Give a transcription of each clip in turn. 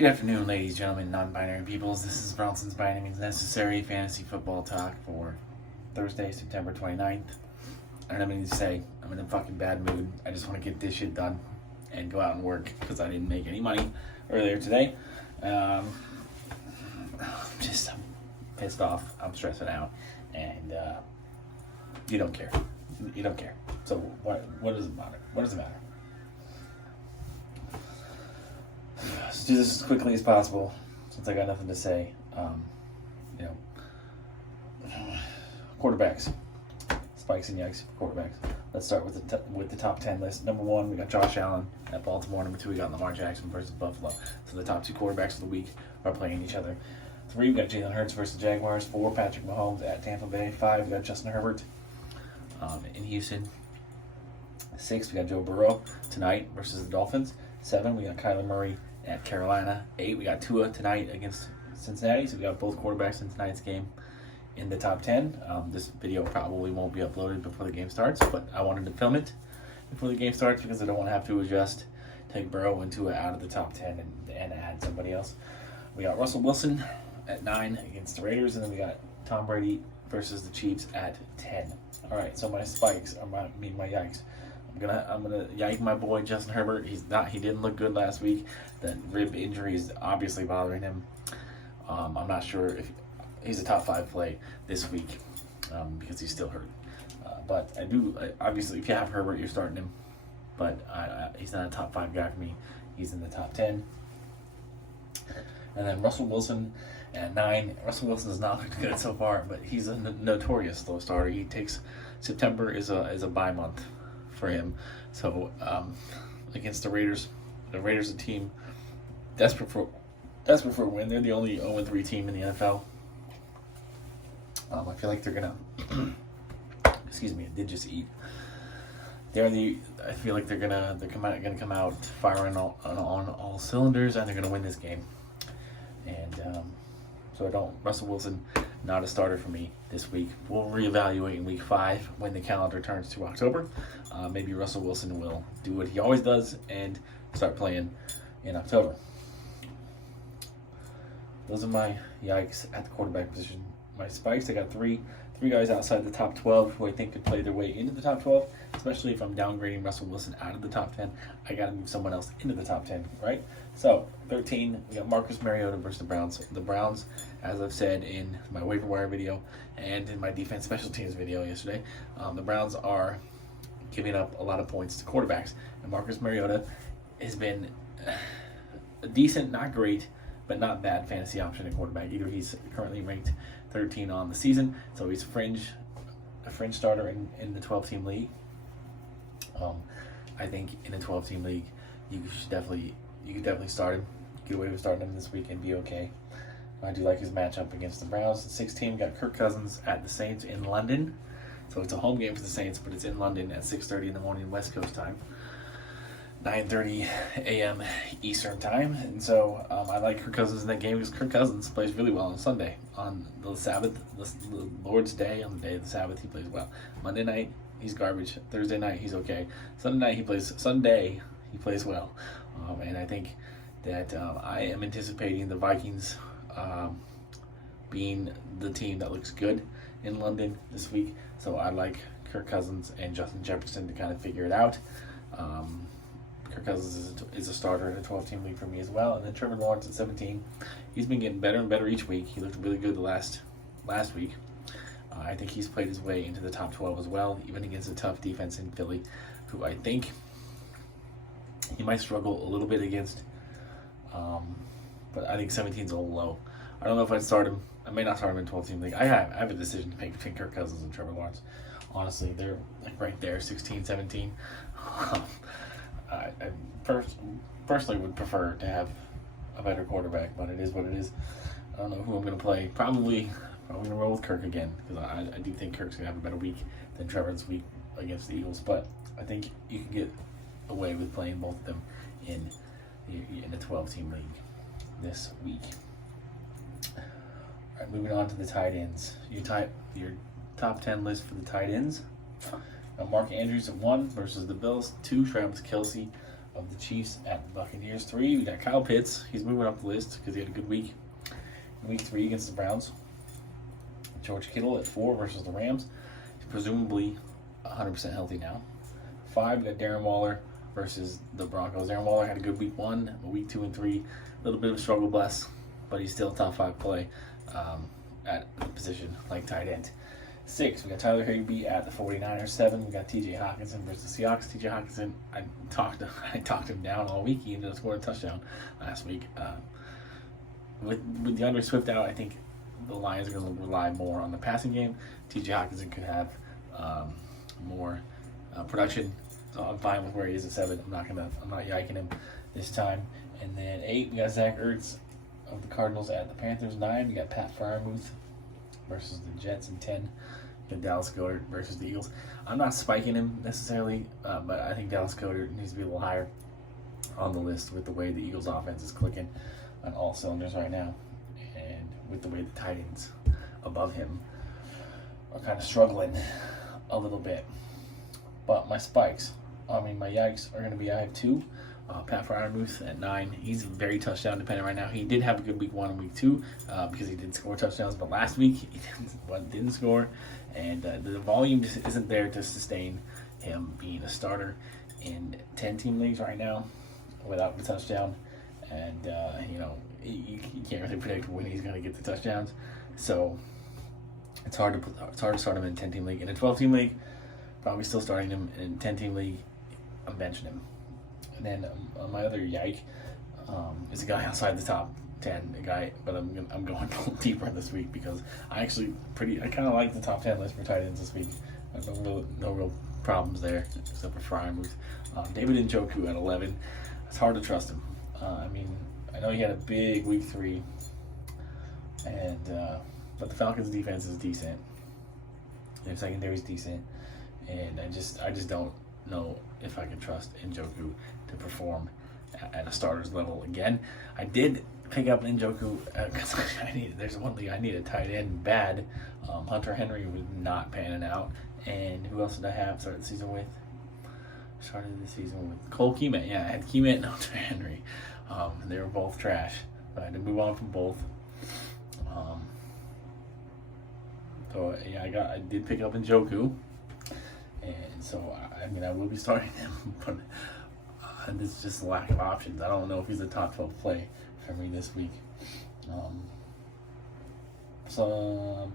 Good afternoon, ladies, gentlemen, non-binary peoples. This is Bronson's By Any Means Necessary Fantasy Football Talk for Thursday, September 29th. I don't have anything to say. I'm in a fucking bad mood. I just want to get this shit done and go out and work because I didn't make any money earlier today. I'm pissed off. I'm stressing out. And you don't care. You don't care. So what does it matter? What does it matter? Let's do this as quickly as possible since I got nothing to say. Quarterbacks. Spikes and Yikes quarterbacks. Let's start with the top 10 list. Number 1, we got Josh Allen at Baltimore. Number 2, we got Lamar Jackson versus Buffalo. So the top 2 quarterbacks of the week are playing each other. 3, we got Jalen Hurts versus the Jaguars. 4, Patrick Mahomes at Tampa Bay. 5, we got Justin Herbert in Houston. 6, we got Joe Burrow tonight versus the Dolphins. 7, we got Kyler Murray at Carolina. 8, we got Tua tonight against Cincinnati. So we got both quarterbacks in tonight's game in the top 10. This video probably won't be uploaded before the game starts, but I wanted to film it before the game starts because I don't want to have to adjust, take Burrow and Tua out of the top 10 and add somebody else. We got Russell Wilson at 9 against the Raiders, and then we got Tom Brady versus the Chiefs at 10. All right, so my spikes, my yikes. I'm gonna yike my boy Justin Herbert. He didn't look good last week. The rib injury is obviously bothering him. I'm not sure if he's a top 5 play this week because he's still hurt. But obviously if you have Herbert, you're starting him. But he's not a top 5 guy for me. He's in the top 10. And then Russell Wilson at 9. Russell Wilson has not looked good so far, but he's a notorious slow starter. He takes September is a bye month for him. So against the Raiders a team desperate for a win. They're the only 0-3 team in the NFL. I feel like they're gonna excuse me, I did just eat. I feel like they're gonna come out firing on all cylinders, and they're gonna win this game. And Russell Wilson, not a starter for me this week. We'll reevaluate in week 5 when the calendar turns to October. Maybe Russell Wilson will do what he always does and start playing in October. Those are my yikes at the quarterback position. My spikes, I got three guys outside the top 12 who I think could play their way into the top 12, especially if I'm downgrading Russell Wilson out of the top 10. I got to move someone else into the top 10, right? So, 13, we got Marcus Mariota versus the Browns. The Browns, as I've said in my waiver wire video and in my defense special teams video yesterday, the Browns are giving up a lot of points to quarterbacks. And Marcus Mariota has been a decent, not great, but not bad fantasy option at quarterback either. He's currently ranked 13 on the season, so he's a fringe starter in the 12-team league. I think in a 12-team league, you could definitely start him. Get away with starting him this week and be okay. I do like his matchup against the Browns. The 6th got Kirk Cousins at the Saints in London, so it's a home game for the Saints, but it's in London at 6:30 in the morning West Coast time. 9:30 a.m. Eastern time, and so I like Kirk Cousins in that game because Kirk Cousins plays really well on Sunday, on the Sabbath, the Lord's Day. On the day of the Sabbath, he plays well. Monday night, he's garbage. Thursday night, he's okay. Sunday, he plays well, and I think that I am anticipating the Vikings being the team that looks good in London this week. So I like Kirk Cousins and Justin Jefferson to kind of figure it out. Kirk Cousins is a starter in a 12-team league for me as well. And then Trevor Lawrence at 17. He's been getting better and better each week. He looked really good the last week. I think he's played his way into the top 12 as well, even against a tough defense in Philly, who I think he might struggle a little bit against. But I think 17 is a little low. I don't know if I'd start him. I may not start him in 12-team league. I have a decision to make between Kirk Cousins and Trevor Lawrence. Honestly, they're like right there, 16, 17. I personally would prefer to have a better quarterback, but it is what it is. I don't know who I'm going to play. Probably going to roll with Kirk again because I do think Kirk's going to have a better week than Trevor's week against the Eagles. But I think you can get away with playing both of them in a 12-team league this week. All right, moving on to the tight ends. Your top 10 list for the tight ends. Mark Andrews at 1 versus the Bills. 2, Travis Kelce of the Chiefs at the Buccaneers. 3, we got Kyle Pitts. He's moving up the list because he had a good week. In week 3 against the Browns. George Kittle at 4 versus the Rams. He's presumably 100% healthy now. 5, we got Darren Waller versus the Broncos. Darren Waller had a good week 1, week 2 and 3. A little bit of a struggle, bless, but he's still a top 5 play at a position like tight end. 6, we got Tyler Higbee at the 49ers. 7, we got T.J. Hockenson versus the Seahawks. T.J. Hockenson, I talked him down all week. He ended up scoring a touchdown last week. With DeAndre Swift out, I think the Lions are going to rely more on the passing game. T.J. Hockenson could have more production, so I'm fine with where he is at 7. I'm not yiking him this time. And then 8, we got Zach Ertz of the Cardinals at the Panthers. 9, we got Pat Freiermuth versus the Jets. And 10, we got Dallas Goedert versus the Eagles. I'm not spiking him necessarily, but I think Dallas Goedert needs to be a little higher on the list with the way the Eagles offense is clicking on all cylinders right now, and with the way the tight ends above him are kind of struggling a little bit. But my yikes are going to be, I have 2. Pat Freiermuth at 9. He's very touchdown dependent right now. He did have a good week 1 and week 2 because he did score touchdowns, but last week he didn't score, and the volume just isn't there to sustain him being a starter in 10-team leagues right now without the touchdown. And you can't really predict when he's going to get the touchdowns, so it's hard to start him in a 10-team league. In a 12-team league, probably still starting him. In a 10-team league, I'm benching him. And then my other yike is a guy outside the top 10, but I'm going a little deeper this week because I kind of like the top 10 list for tight ends this week. No real problems there except for Freiermuth. David Njoku at 11. It's hard to trust him. I know he had a big week 3, but the Falcons' defense is decent. Their secondary is decent, and I just don't know if I can trust Njoku to perform at a starter's level again. I did pick up Njoku because there's one league I need a tight end bad. Hunter Henry was not panning out, and who else did I have started the season with? Cole Kmet. Yeah, I had Kmet and Hunter Henry. They were both trash. I had to move on from both. I did pick up Njoku, and so I will be starting him, but it's just a lack of options. I don't know if he's a top 12 play for me this week. So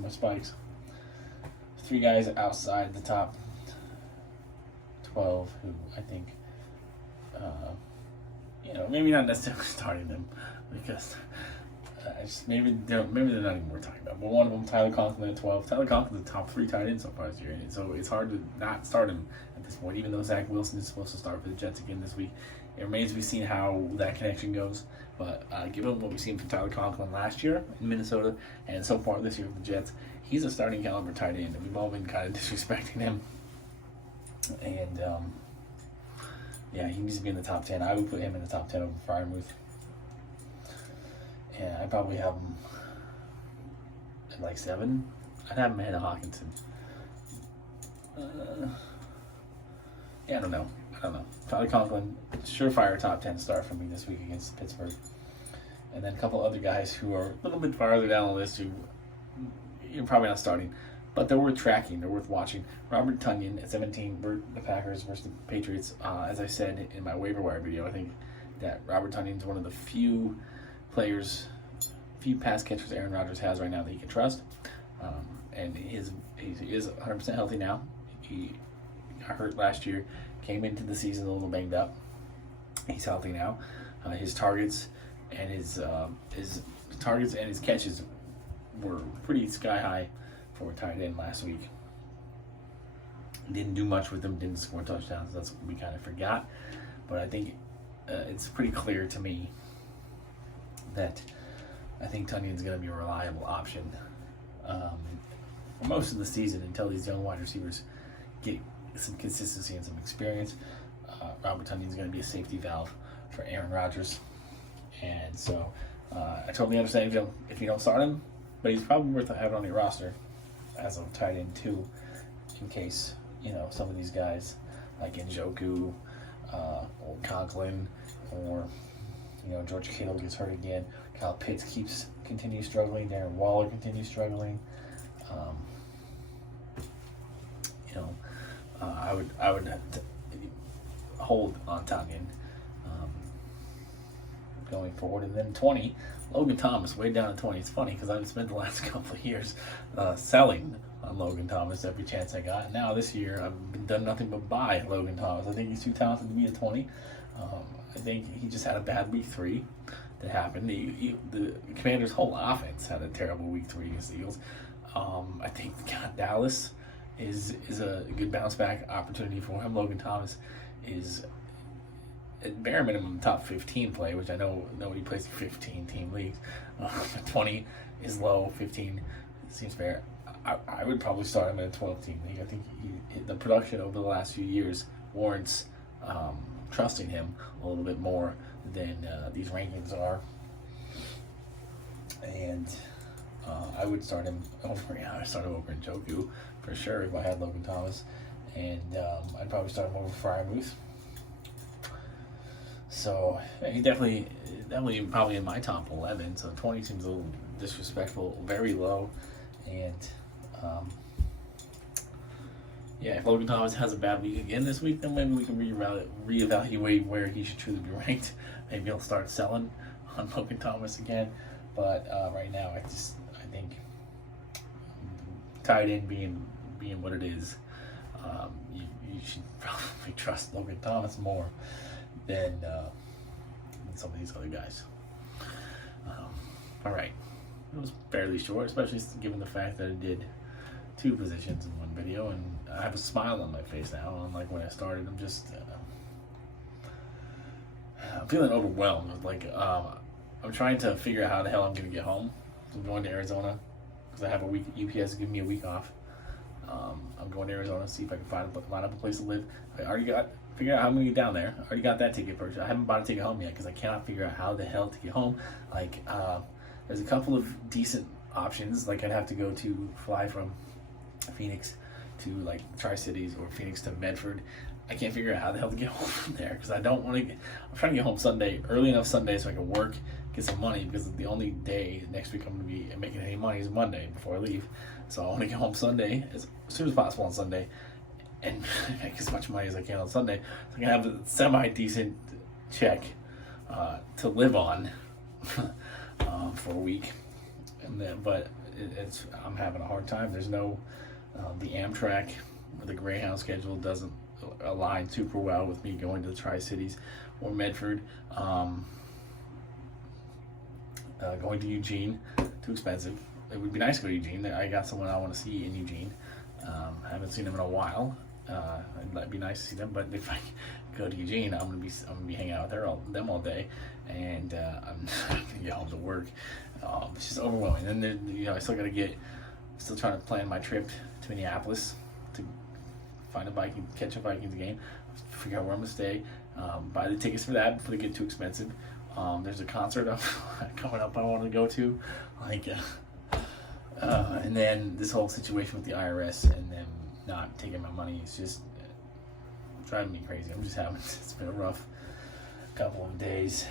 my spikes. 3 guys outside the top 12 who I think, maybe not necessarily starting them because maybe they're not even worth talking about. But one of them, Tyler Conklin at 12. Tyler Conklin's the top 3 tight end so far this year, and so it's hard to not start him at this point, even though Zach Wilson is supposed to start for the Jets again this week. It remains to be seen how that connection goes. But given what we've seen from Tyler Conklin last year in Minnesota and so far this year with the Jets, he's a starting caliber tight end, and we've all been kind of disrespecting him. And he needs to be in the top 10. I would put him in the top 10 over Freiermuth. And I probably have him at like 7. I'd have him ahead of Hockenson. I don't know. Tyler Conklin, surefire top 10 start for me this week against Pittsburgh. And then a couple other guys who are a little bit farther down the list who you're probably not starting, but they're worth tracking. They're worth watching. Robert Tonyan at 17 for the Packers versus the Patriots. As I said in my waiver wire video, I think that Robert Tonyan is one of the few pass catchers Aaron Rodgers has right now that he can trust. And he is 100% healthy now. He got hurt last year, came into the season a little banged up. He's healthy now. His targets and his catches were pretty sky high for a tight end last week. Didn't do much with them, didn't score touchdowns. That's what we kind of forgot. But I think it's pretty clear to me that I think Tunyan's going to be a reliable option for most of the season until these young wide receivers get some consistency and some experience. Robert Tunyan's going to be a safety valve for Aaron Rodgers. And so I totally understand if you don't start him, but he's probably worth having on your roster as a tight end too, in case some of these guys like Njoku, or Conklin, or George Kittle gets hurt again. Kyle Pitts continues struggling. Darren Waller continues struggling. I would hold on Tanyan going forward. And then 20, Logan Thomas, way down at 20. It's funny because I've spent the last couple of years selling on Logan Thomas every chance I got. Now this year I've done nothing but buy Logan Thomas. I think he's too talented to be at 20. I think he just had a bad week 3 that happened. The Commanders' whole offense had a terrible week 3 against the Eagles. I think Dallas is a good bounce back opportunity for him. Logan Thomas is at bare minimum top 15 play, which I know nobody plays 15 team leagues. 20 is low, 15 seems fair. I would probably start him in a 12 team league. I think the production over the last few years warrants trusting him a little bit more than these rankings are. And I would start him over. Yeah, I'd start him over Njoku for sure if I had Logan Thomas, and I'd probably start him over Freiermuth. So he definitely probably in my top 11. So 20 seems a little disrespectful, very low, and if Logan Thomas has a bad week again this week, then maybe we can reevaluate where he should truly be ranked. Maybe he'll start selling on Logan Thomas again. But right now, I think tight end being what it is, you should probably trust Logan Thomas more than some of these other guys. All right, it was fairly short, especially given the fact that I did 2 positions in one video, and I have a smile on my face now, unlike when I started. I'm just I'm feeling overwhelmed. I'm trying to figure out how the hell I'm going to get home. I'm going to Arizona because I have a week. UPS giving me a week off. I'm going to Arizona to see if I can find up a place to live. I already figure out how I'm going to get down there. I already got that ticket purchased. I haven't bought a ticket home yet because I cannot figure out how the hell to get home. There's a couple of decent options. I'd have to fly from Phoenix to Tri-Cities or Phoenix to Medford. I can't figure out how the hell to get home from there because I don't want to. I'm trying to get home early enough Sunday so I can work, get some money, because the only day next week I'm going to be making any money is Monday before I leave. So I want to get home Sunday as soon as possible on Sunday and make as much money as I can on Sunday so I can have a semi-decent check to live on for a week. But I'm having a hard time. There's no the Amtrak or the Greyhound schedule doesn't align super well with me going to the Tri-Cities or Medford. Going to Eugene, too expensive. It would be nice to go to Eugene. I got someone I want to see in Eugene. I haven't seen them in a while. It'd be nice to see them, but if I go to Eugene, I'm gonna be hanging out with them all day, and I'm not gonna get home to work. It's just overwhelming. And then I still still trying to plan my trip to Minneapolis to find catch a Vikings game, figure out where I'm gonna stay, buy the tickets for that before they get too expensive. There's a concert coming up I want to go to, and then this whole situation with the IRS and them not taking my money is just driving me crazy. It's been a rough couple of days.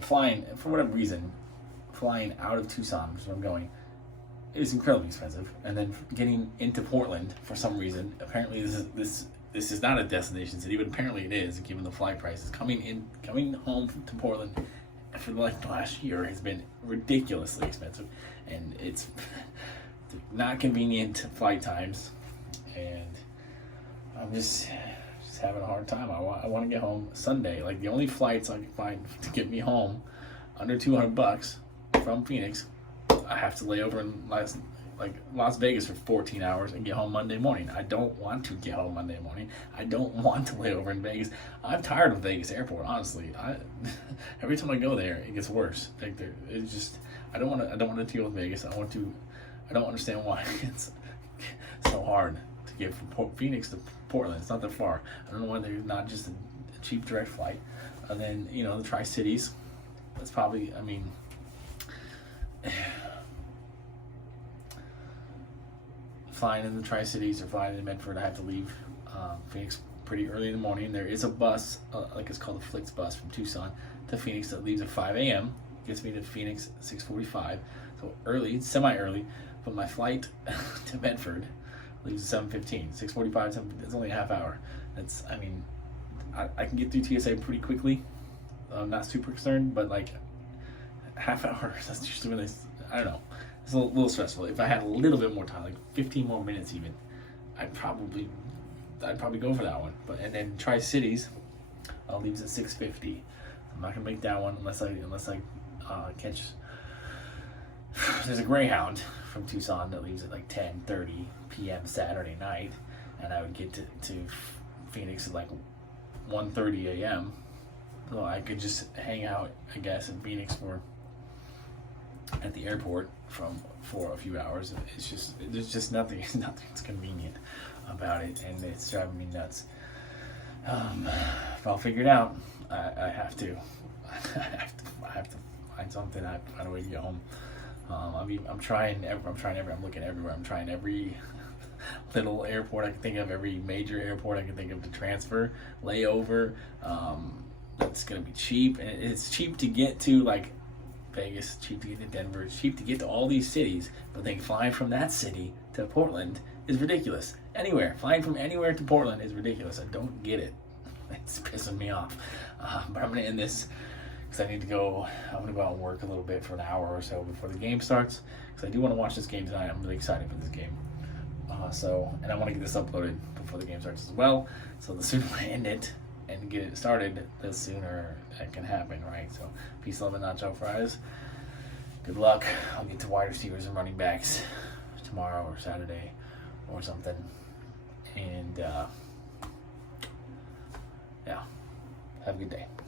Flying, for whatever reason, out of Tucson, which is where I'm going, is incredibly expensive. And then getting into Portland, for some reason, apparently this is not a destination city, but apparently it is, given the flight prices. Coming home to Portland for the last year has been ridiculously expensive, and it's not convenient flight times, and I'm just having a hard time. I want to get home Sunday. The only flights I can find to get me home under $200 from Phoenix, I have to lay over in Las Vegas for 14 hours and get home Monday morning. I don't want to get home Monday morning. I don't want to lay over in Vegas. I'm tired of Vegas airport, honestly. Every time I go there, it gets worse. It's just I don't want to deal with Vegas. I don't understand why it's so hard to get from Phoenix to Portland. It's not that far. I don't know why there's not just a cheap direct flight. And then the Tri-Cities. That's probably. flying in the Tri-Cities or flying in Medford, I have to leave Phoenix pretty early in the morning. There is a bus, like it's called the Flix bus from Tucson to Phoenix that leaves at 5 a.m. Gets me to Phoenix at 6:45. So early, semi-early, but my flight to Medford leaves at 7:15. 6:45, it's only a half hour. I can get through TSA pretty quickly. I'm not super concerned, but like half hour, that's usually when I don't know. It's a little stressful. If I had a little bit more time, like 15 more minutes even, I'd probably go for that one. And then Tri-Cities leaves at 6:50. I'm not gonna make that one unless I catch. There's a Greyhound from Tucson that leaves at like 10:30 p.m. Saturday night, and I would get to Phoenix at like 1:30 a.m. So I could just hang out, I guess, in Phoenix at the airport for a few hours. There's just nothing's convenient about it, and it's driving me nuts. But I'll figure it out. I have to find something. I have to find a way to get home. I'm trying every. I'm looking everywhere. I'm trying every little airport I can think of, every major airport I can think of to transfer, layover. It's gonna be cheap, and it's cheap to get to like Vegas, cheap to get to Denver, it's cheap to get to all these cities. But then flying from that city to Portland is ridiculous. Flying from anywhere to Portland is ridiculous. I don't get it. It's pissing me off. But I'm gonna end this because I need to go. I'm gonna go out and work a little bit for an hour or so before the game starts, because I do want to watch this game tonight. I'm really excited for this game. And I want to get this uploaded before the game starts as well. So the sooner I end it and get it started, the sooner that can happen, right? So peace, love, and nacho fries. Good luck. I'll get to wide receivers and running backs tomorrow or Saturday or something. And yeah, have a good day.